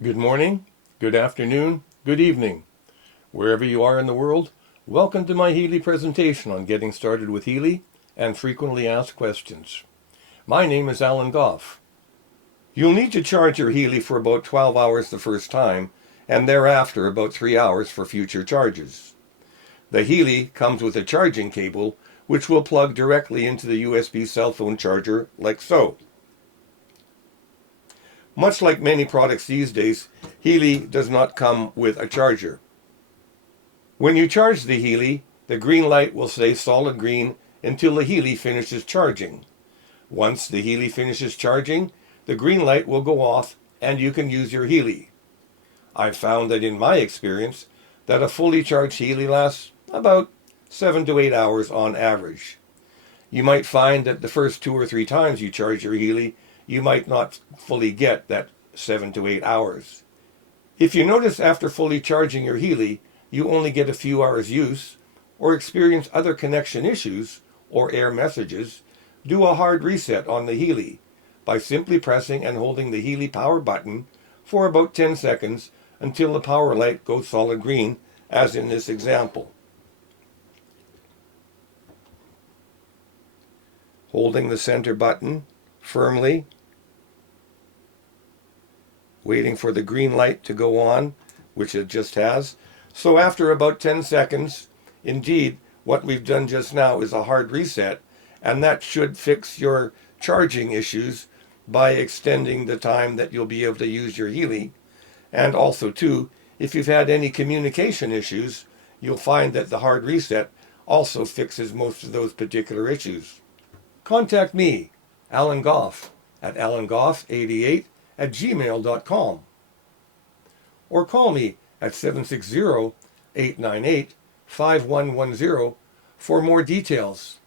Good morning, good afternoon, good evening. Wherever you are in the world, welcome to my Healy presentation on getting started with Healy and frequently asked questions. My name is Alan Gough. You'll need to charge your Healy for about 12 hours the first time, and thereafter about 3 hours for future charges. The Healy comes with a charging cable, which will plug directly into the USB cell phone charger like so. Much like many products these days, Healy does not come with a charger. When you charge the Healy, the green light will stay solid green until the Healy finishes charging. Once the Healy finishes charging, the green light will go off and you can use your Healy. I've found that in my experience that a fully charged Healy lasts about 7 to 8 hours on average. You might find that the first 2 or 3 times you charge your Healy, you might not fully get that 7 to 8 hours. If you notice after fully charging your Healy, you only get a few hours use, or experience other connection issues or error messages, do a hard reset on the Healy by simply pressing and holding the Healy power button for about 10 seconds until the power light goes solid green, as in this example. Holding the center button firmly, waiting for the green light to go on, which it just has. So after about 10 seconds, indeed, what we've done just now is a hard reset, and that should fix your charging issues by extending the time that you'll be able to use your Healy. And also, too, if you've had any communication issues, you'll find that the hard reset also fixes most of those particular issues. Contact me, Alan Gough, at alangough88@gmail.com, or call me at 760-898-5110 for more details.